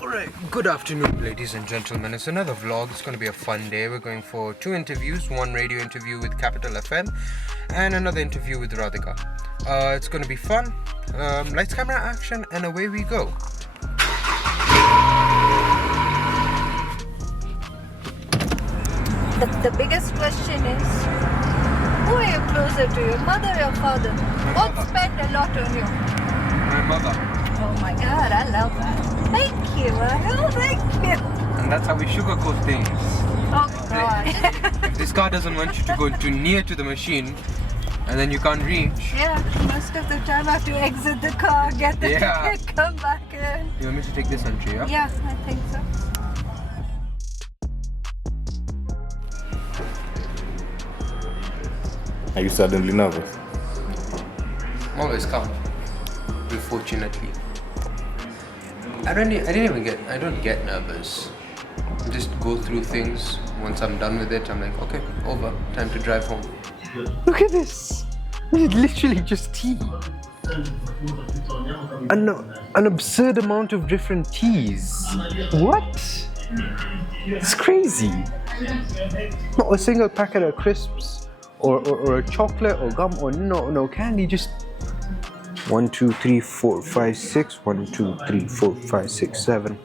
Alright, good afternoon, ladies and gentlemen. It's another vlog. It's going to be a fun day. We're going for 2 interviews, one radio interview with Capital FM and another interview with Radhika. It's going to be fun. Lights, camera, action, and away we go. The biggest question is, who are you closer to, your mother or your father? What spent a lot on you? My mother. Oh my god, I love that. Thank you, Aahyl, thank you. And that's how we sugarcoat things. Oh god. If this car doesn't want you to go too near to the machine, and then you can't reach. Yeah, most of the time I have to exit the car, get the ticket, come back in. You want me to take this entry, yeah? Yeah, I think so. Are you suddenly nervous? I'm always calm, unfortunately. I don't get nervous. I just go through things. Once I'm done with it, I'm like, okay, over. Time to drive home. Look at this. This is literally just tea. An absurd amount of different teas. What? It's crazy. Not a single packet of crisps or a chocolate or gum or no candy. Just 1, 2, 3, 4, 5, 6. 1, 2, 3, 4, 5, 6, 7.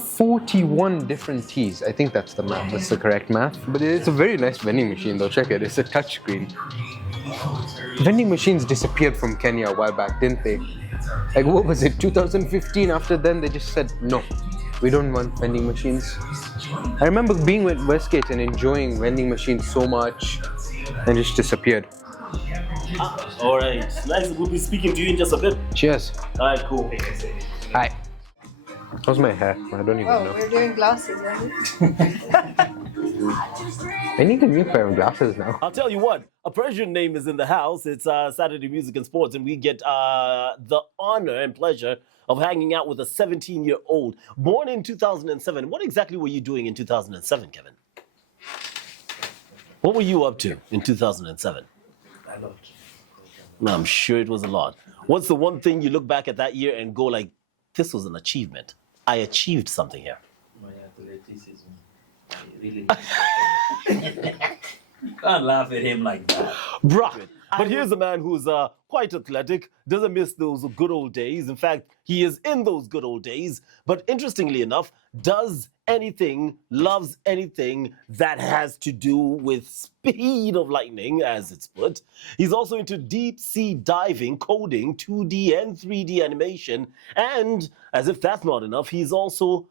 41 different teas. I think that's the math. That's the correct math. But it's a very nice vending machine though. Check it. It's a touchscreen. Vending machines disappeared from Kenya a while back, didn't they? Like, what was it? 2015. After then, they just said no. We don't want vending machines. I remember being with Westgate and enjoying vending machines so much, and just disappeared. Alright, nice. We'll be speaking to you in just a bit. Cheers. Alright, cool. Hi. How's my hair? I don't even know. We're doing glasses, aren't we? I need a new pair of glasses now. I'll tell you what, a Persian name is in the house. It's Saturday Music and Sports, and we get the honor and pleasure of hanging out with a 17-year-old born in 2007. What exactly were you doing in 2007, Kevin? What were you up to in 2007? A lot. I'm sure it was a lot. What's the one thing you look back at that year and go like, this was an achievement. I achieved something here. My athleticism. I really can't laugh at him like that. Bruh. But here's a man who's quite athletic, doesn't miss those good old days. In fact, he is in those good old days. But interestingly enough, does anything, loves anything that has to do with speed of lightning, as it's put. He's also into deep sea diving, coding, 2D and 3D animation. And as if that's not enough, he's also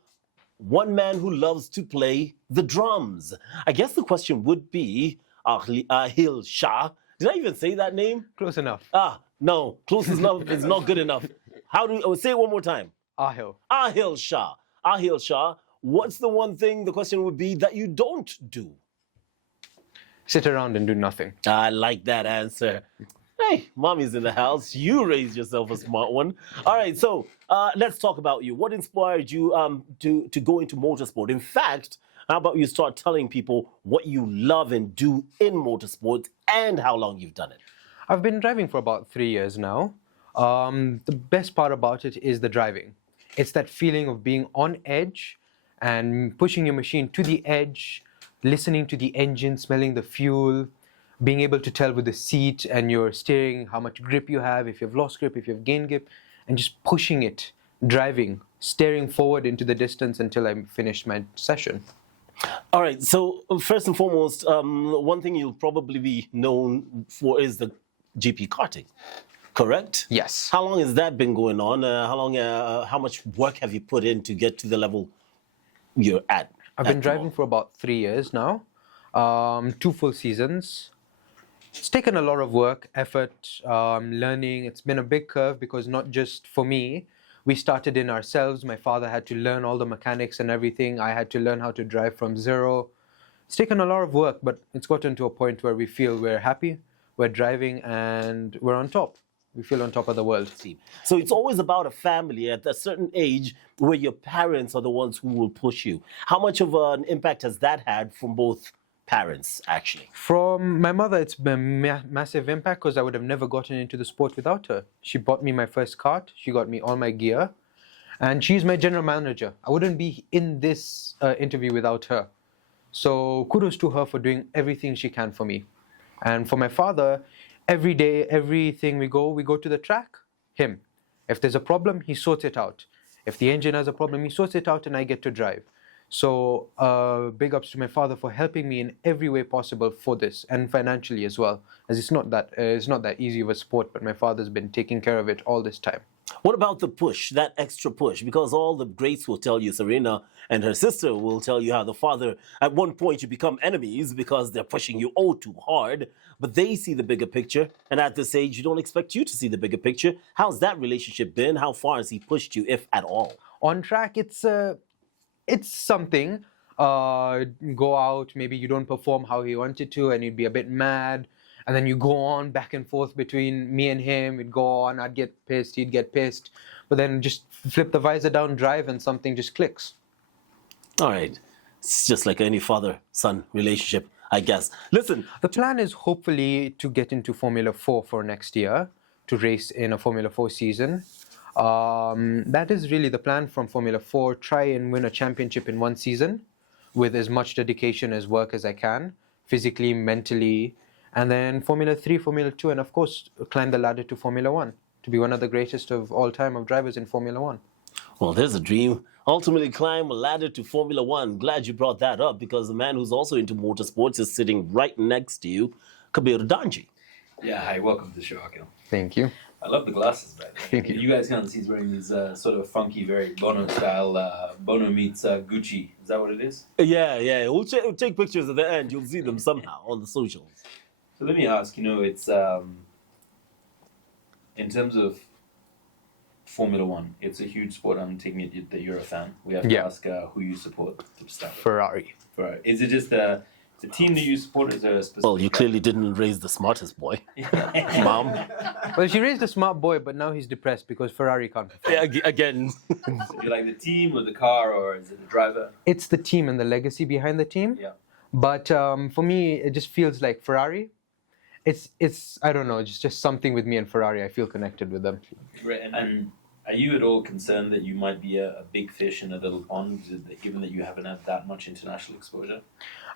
one man who loves to play the drums. I guess the question would be, Aahyl Shah. Did I even say that name? Close enough. No. Close enough is not good enough. Say it one more time. Aahyl. Aahyl Shah. Aahyl Shah. What's the one thing, the question would be, that you don't do? Sit around and do nothing. I like that answer. Hey, mommy's in the house. You raised yourself a smart one. All right, so let's talk about you. What inspired you to go into motorsport? In fact, how about you start telling people what you love and do in motorsport and how long you've done it? I've been driving for about 3 years now. The best part about it is the driving. It's that feeling of being on edge and pushing your machine to the edge, listening to the engine, smelling the fuel, being able to tell with the seat and your steering how much grip you have, if you've lost grip, if you've gained grip, and just pushing it, driving, staring forward into the distance until I finished my session. All right, so first and foremost, one thing you'll probably be known for is the GP karting, correct? Yes. How long has that been going on? How much work have you put in to get to the level you're at? I've been driving for about 3 years now, 2 full seasons. It's taken a lot of work, effort, learning. It's been a big curve because not just for me, we started in ourselves. My father had to learn all the mechanics and everything. I had to learn how to drive from zero. It's taken a lot of work, but it's gotten to a point where we feel we're happy, we're driving, and we're on top. We feel on top of the world. So it's always about a family at a certain age where your parents are the ones who will push you. How much of an impact has that had from both parents, actually? From my mother, it's been a massive impact because I would have never gotten into the sport without her. She bought me my first kart. She got me all my gear. And she's my general manager. I wouldn't be in this interview without her. So kudos to her for doing everything she can for me. And for my father, every day, everything we go to the track, him. If there's a problem, he sorts it out. If the engine has a problem, he sorts it out and I get to drive. So big ups to my father for helping me in every way possible for this, and financially as well, as it's not that easy of a sport, but my father's been taking care of it all this time. What about the push, that extra push? Because all the greats will tell you, Serena and her sister will tell you how the father, at one point you become enemies because they're pushing you all too hard, but they see the bigger picture, and at this age, you don't expect you to see the bigger picture. How's that relationship been? How far has he pushed you, if at all? On track, it's something. Go out, maybe you don't perform how he wanted to, and you'd be a bit mad. And then you go on back and forth between me and him. We'd go on, I'd get pissed, he'd get pissed. But then just flip the visor down, drive, and something just clicks. All right. It's just like any father-son relationship, I guess. Listen. The plan is hopefully to get into Formula 4 for next year, to race in a Formula 4 season. That is really the plan from Formula 4. Try and win a championship in one season with as much dedication as work as I can, physically, mentally. And then Formula 3, Formula 2, and of course, climb the ladder to Formula 1, to be one of the greatest of all time of drivers in Formula 1. Well, there's a dream. Ultimately climb a ladder to Formula 1. Glad you brought that up, because the man who's also into motorsports is sitting right next to you, Kabir Danji. Yeah, hi, welcome to the show, Aahyl. Thank you. I love the glasses, man. Thank you. You guys can't see he's wearing these sort of funky, very Bono style, Bono meets Gucci. Is that what it is? Yeah. We'll take pictures at the end. You'll see them somehow on the socials. So let me ask, it's in terms of Formula 1, it's a huge sport. I'm taking it that you're a fan. We have to ask who you support to start with. Ferrari. Is it just the team that you support? Is there a specific... Well, you clearly didn't raise the smartest boy, Mom. Well, she raised a smart boy, but now he's depressed because Ferrari can't perform. Yeah, again. So do you like the team or the car, or is it the driver? It's the team and the legacy behind the team. Yeah. But for me, it just feels like Ferrari. It's I don't know, it's just something with me and Ferrari. I feel connected with them. Right, and are you at all concerned that you might be a big fish in a little pond, given that you haven't had that much international exposure?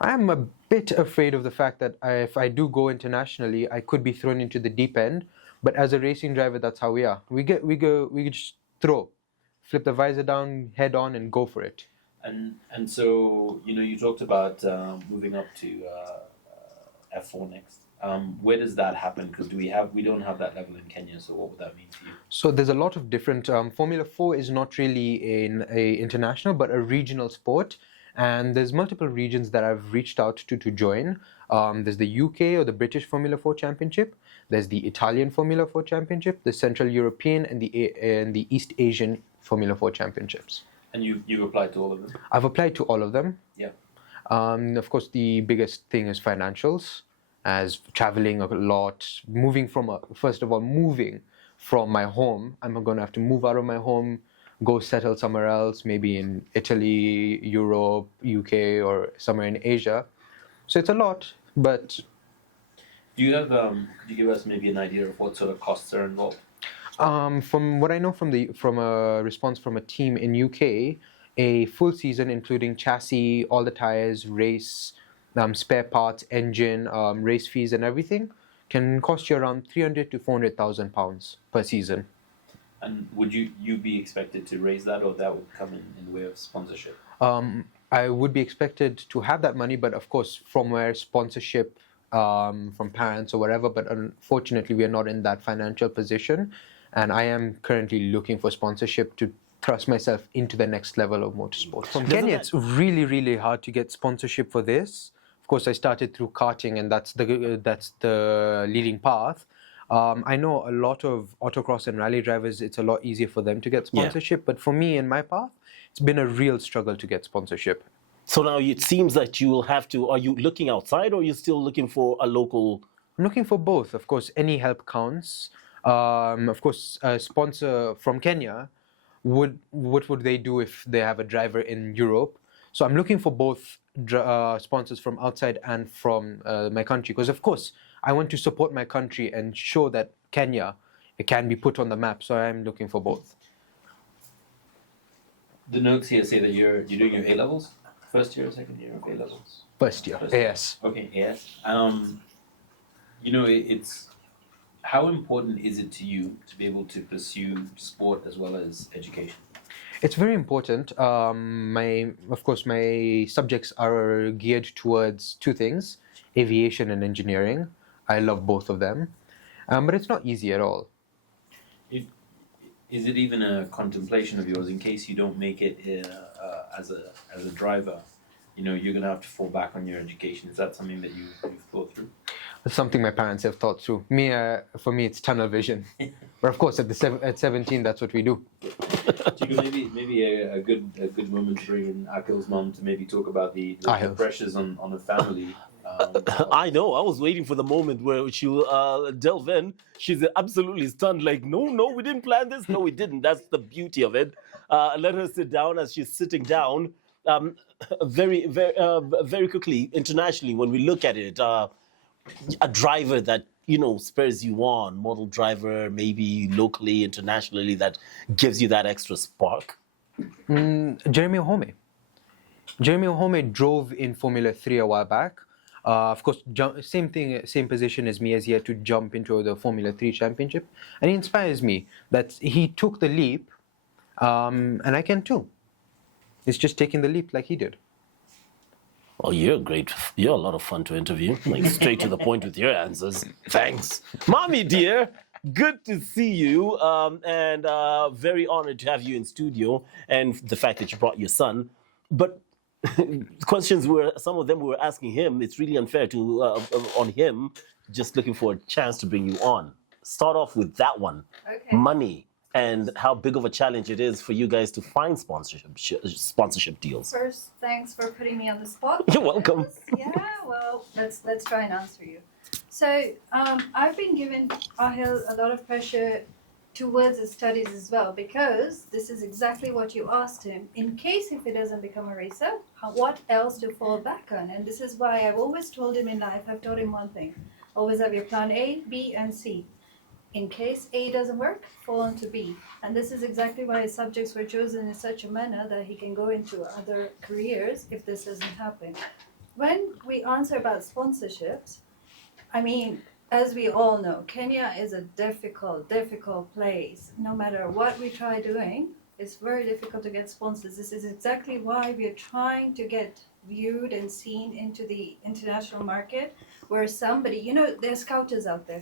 I am a bit afraid of the fact that if I do go internationally, I could be thrown into the deep end. But as a racing driver, that's how we are. We just throw, flip the visor down, head on, and go for it. And so you talked about moving up to F4 next. Where does that happen? Because we don't have that level in Kenya. So what would that mean for you? So there's a lot of different. Formula 4 is not really an international, but a regional sport. And there's multiple regions that I've reached out to join. There's the UK or the British Formula 4 Championship. There's the Italian Formula 4 Championship, the Central European, and the East Asian Formula 4 Championships. And you've applied to all of them? I've applied to all of them. Yeah. Of course, the biggest thing is financials, as traveling a lot, moving from my home. I'm going to have to move out of my home, go settle somewhere else, maybe in Italy, Europe, UK, or somewhere in Asia. So it's a lot, but... Do you have, could you give us maybe an idea of what sort of costs are involved? From what I know from a response from a team in UK, a full season including chassis, all the tires, race, spare parts, engine, race fees and everything can cost you around 300 to 400,000 pounds per season. And would you be expected to raise that, or that would come in the way of sponsorship? I would be expected to have that money, but of course from where sponsorship from parents or whatever, but unfortunately we are not in that financial position, and I am currently looking for sponsorship to thrust myself into the next level of motorsport. From Kenya, it's really, really hard to get sponsorship for this. Of course, I started through karting, and that's the leading path. I know a lot of autocross and rally drivers, it's a lot easier for them to get sponsorship, but for me in my path, it's been a real struggle to get sponsorship. So now it seems that you will have to, are you looking outside, or are you still looking for a local? I'm looking for both. Of course, any help counts. Of course, a sponsor from Kenya, what would they do if they have a driver in Europe? So I'm looking for both sponsors from outside and from my country, because of course I want to support my country and show that Kenya, it can be put on the map. So I'm looking for both. The notes here say that you're doing your A levels, first year or second year of A levels. First year, First year. AS. Okay, yes. It's how important is it to you to be able to pursue sport as well as education? It's very important. Of course, my subjects are geared towards two things: aviation and engineering. I love both of them, but it's not easy at all. Is it even a contemplation of yours in case you don't make it as a driver? You're gonna have to fall back on your education. Is that something that you've thought through? It's something my parents have thought through. For me, it's tunnel vision. But of course, at 17, that's what we do. Chico, maybe a good moment to bring in Akhil's mom to maybe talk about the pressures on a family. I know. I was waiting for the moment where she'll delve in. She's absolutely stunned. Like, no, we didn't plan this. No, we didn't. That's the beauty of it. Let her sit down. As she's sitting down, very quickly, internationally, when we look at it, a driver that spurs you on, model driver, maybe locally, internationally, that gives you that extra spark. Jeremy Ohome. Jeremy Ohome drove in Formula 3 a while back. Of course, same position as me, as he had to jump into the Formula 3 championship. And he inspires me that he took the leap, and I can too. It's just taking the leap like he did. Oh, you're great. You're a lot of fun to interview. Like, straight to the point with your answers. Thanks. Mommy, dear, good to see you. And very honored to have you in studio, and the fact that you brought your son. But questions some of them we were asking him, it's really unfair to on him, just looking for a chance to bring you on. Start off with that one. Okay. Money, and how big of a challenge it is for you guys to find sponsorship deals. First, thanks for putting me on the spot. You're welcome. Yeah, well, let's try and answer you. So I've been giving Aahyl a lot of pressure towards his studies as well, because this is exactly what you asked him. In case if he doesn't become a racer, what else to fall back on? And this is why I've always told him in life, I've taught him one thing: always have your plan A, B, and C. In case A doesn't work, fall on to B. And this is exactly why his subjects were chosen in such a manner that he can go into other careers if this doesn't happen. When we answer about sponsorships, I mean, as we all know, Kenya is a difficult place. No matter what we try doing, it's very difficult to get sponsors. This is exactly why we are trying to get viewed and seen into the international market, where somebody, there's scouters out there.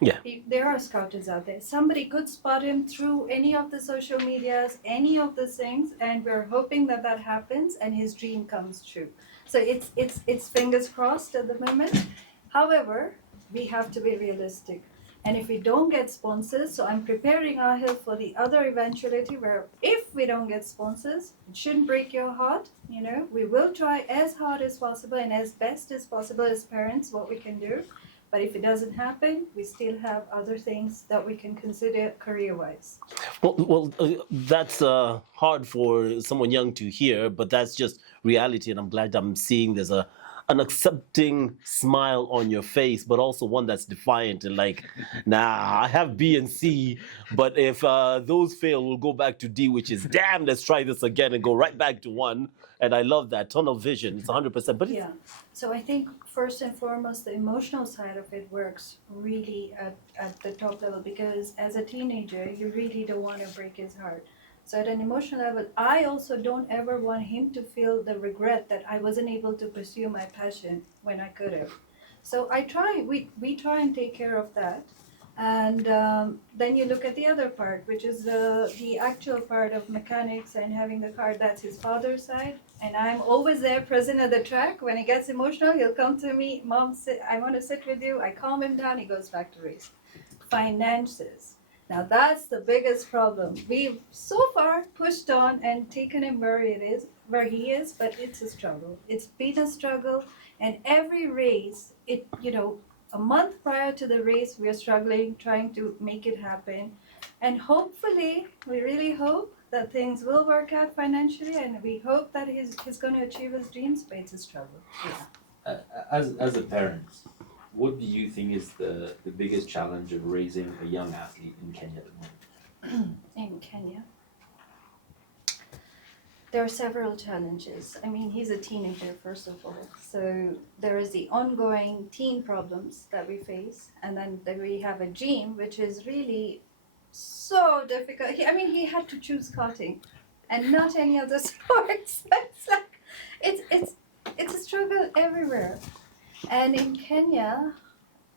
Yeah. There are scouters out there. Somebody could spot him through any of the social medias, any of the things, and we're hoping that happens and his dream comes true. So it's fingers crossed at the moment. However, we have to be realistic. And if we don't get sponsors, so I'm preparing Aahyl for the other eventuality where if we don't get sponsors, it shouldn't break your heart. We will try as hard as possible and as best as possible as parents what we can do. But if it doesn't happen, we still have other things that we can consider career-wise. Well, that's hard for someone young to hear, but that's just reality, and I'm glad I'm seeing there's an accepting smile on your face, but also one that's defiant and like, nah, I have B and C, but if those fail, we'll go back to D, which is, damn, let's try this again and go right back to 1. And I love that tunnel vision. It's 100%. But yeah, so I think first and foremost, the emotional side of it works really at the top level, because as a teenager, you really don't want to break his heart. So at an emotional level, I also don't ever want him to feel the regret that I wasn't able to pursue my passion when I could have. So we try and take care of that. And then you look at the other part, which is the actual part of mechanics and having the car. That's his father's side. And I'm always there present at the track. When he gets emotional, he'll come to me, Mom, I want to sit with you. I calm him down, he goes back to race. Finances. Now that's the biggest problem. We've so far pushed on and taken him where he is, but it's a struggle. It's been a struggle, and every race, a month prior to the race, we are struggling, trying to make it happen. And hopefully, we really hope that things will work out financially, and we hope that he's going to achieve his dreams, but it's a struggle. Yeah. As a parent, what do you think is the biggest challenge of raising a young athlete in Kenya at the moment? In Kenya? there are several challenges. I mean, he's a teenager, first of all. So there is the ongoing teen problems that we face. And then we have a gym, which is really so difficult. He had to choose karting and not any other sports. It's like, it's a struggle everywhere. And in Kenya,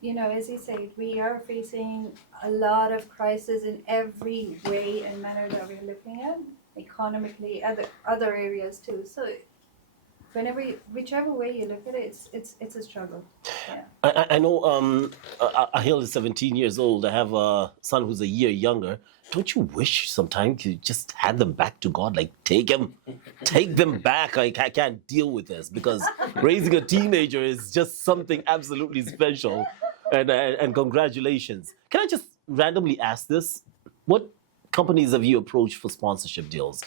as he said, we are facing a lot of crisis in every way and manner that we're looking at, economically, other areas too. So whichever way you look at it, it's a struggle. Yeah. I know Aahyl is 17 years old. I have a son who's a year younger. Don't you wish sometimes you just hand them back to God? Like, take them back. Like, I can't deal with this, because raising a teenager is just something absolutely special. And congratulations. Can I just randomly ask this? What companies have you approached for sponsorship deals?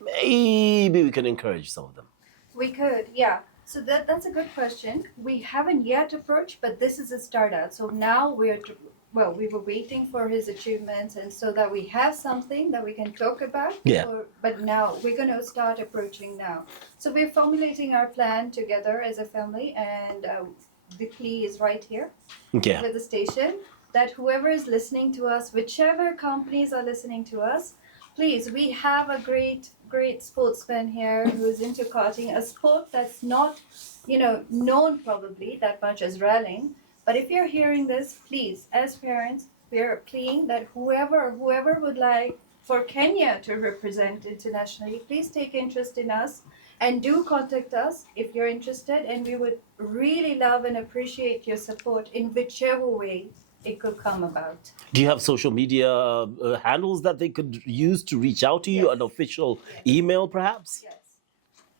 Maybe we can encourage some of them. We could, yeah. So that's a good question. We haven't yet approached, but this is a start out. So now we were waiting for his achievements, and so that we have something that we can talk about. Yeah. But now we're going to start approaching now. So we're formulating our plan together as a family, and the plea is right here with the station, that whoever is listening to us, whichever companies are listening to us, please, we have a great sportsman here who's into karting, a sport that's not, known probably that much as rallying. But if you're hearing this, please, as parents, we're pleading that whoever would like for Kenya to represent internationally, please take interest in us and do contact us if you're interested. And we would really love and appreciate your support in whichever way it could come about. Do you have social media handles that they could use to reach out to you? Yes. An official email, perhaps?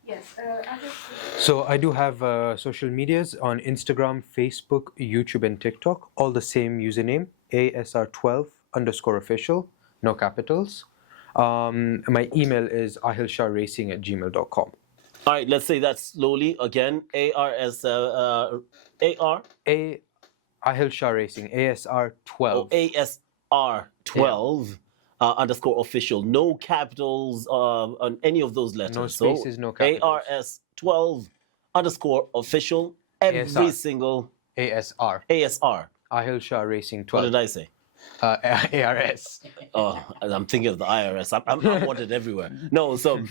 Yes. So I do have social medias on Instagram, Facebook, YouTube, and TikTok. All the same username, ASR12_official, no capitals. My email is ahylshahracing@gmail.com. All right, let's say that slowly again. Aahyl Shah Racing, ASR12. ASR12 underscore official. No capitals on any of those letters. No spaces, no capitals. ARS12 underscore official. Every ASR. single ASR. Aahyl Shah Racing 12. What did I say? ARS. Oh, I'm thinking of the IRS. I'm wanted everywhere. No, so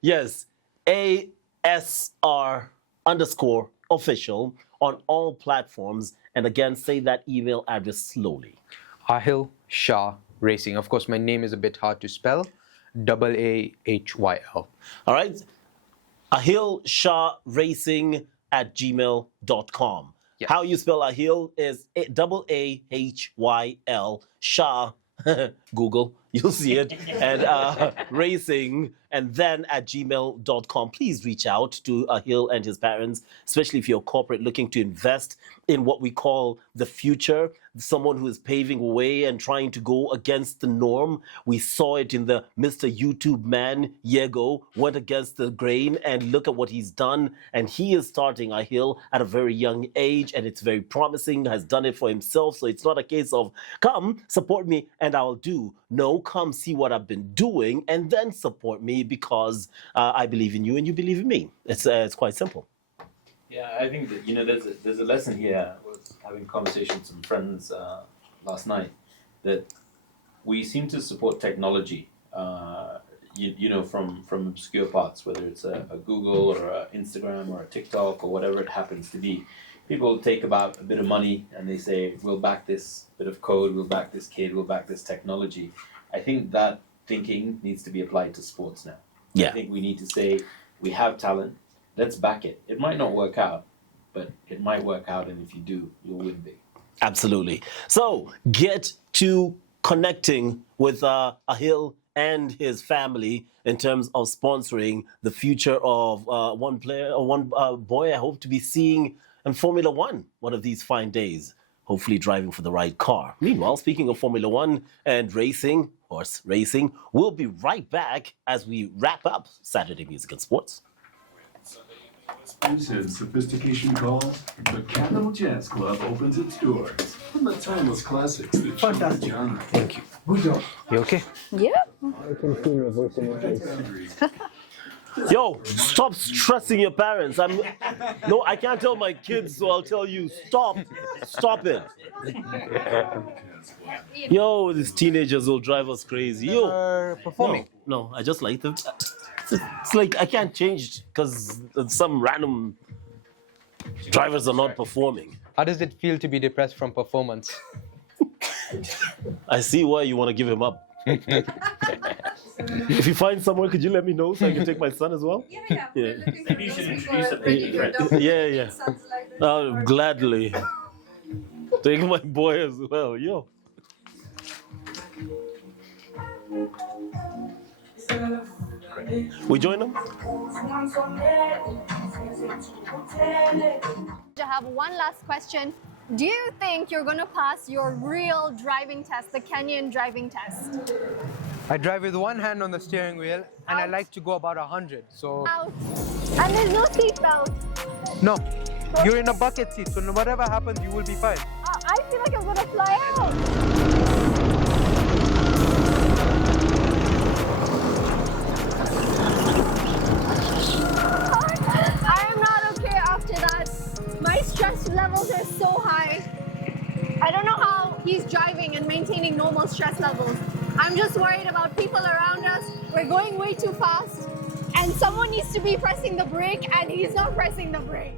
yes, ASR underscore official on all platforms. And again, say that email address slowly. Aahyl Shah Racing. Of course, my name is a bit hard to spell. AAHYL. All right. Aahyl Shah Racing @gmail.com. Yes. How you spell Aahyl is AAHYL. Shah, Google, you'll see it. And racing, and then @gmail.com. Please reach out to Aahyl and his parents, especially if you're a corporate looking to invest in what we call the future. Someone who is paving a way and trying to go against the norm. We saw it in the Mr. YouTube man, Yego, went against the grain, and look at what he's done. And he is starting Aahyl at a very young age, and it's very promising, has done it for himself. So it's not a case of, come, support me, and I'll do. No, come see what I've been doing, and then support me, because I believe in you and you believe in me. It's quite simple. Yeah, I think that there's a lesson here. I was having a conversation with some friends last night that we seem to support technology. From obscure parts, whether it's a Google or a Instagram or a TikTok or whatever it happens to be. People take about a bit of money and they say, we'll back this bit of code, we'll back this kid, we'll back this technology. I think that thinking needs to be applied to sports now. Yeah. I think we need to say, we have talent, let's back it. It might not work out, but it might work out, and if you do, you'll win big. Absolutely. So get to connecting with Aahyl and his family in terms of sponsoring the future of one boy I hope to be seeing in Formula One one of these fine days, hopefully driving for the right car. Meanwhile, speaking of Formula One and racing, horse racing, we'll be right back as we wrap up Saturday Music and Sports. And sophistication calls, the Capital Jazz Club opens its doors. From the timeless classics that change genre. Thank you. You okay? Yeah. I can feel your voice in your eyes. Yo, stop stressing your parents. No, I can't tell my kids, so I'll tell you, stop it. Yo, these teenagers will drive us crazy. Yo, Performing. no, I just like them. It's like I can't change because some random drivers are not performing. How does it feel to be depressed from performance? I see why you want to give him up. If you find someone, could you let me know so I can take my son as well? Yeah. Yeah. Maybe you should introduce a baby friend. Yeah. Gladly. Take my boy as well. Yo. We join them? I have one last question. Do you think you're going to pass your real driving test, the Kenyan driving test? I drive with one hand on the steering wheel and I Ouch. like to go about 100. So, Out. And there's no seatbelt. no, you're in a bucket seat, so whatever happens, you will be fine. I feel like I'm going to fly out. I am not okay after that. My stress levels are so high. I don't know how he's driving and maintaining normal stress levels. I'm just worried about people around us. We're going way too fast. And someone needs to be pressing the brake and he's not pressing the brake.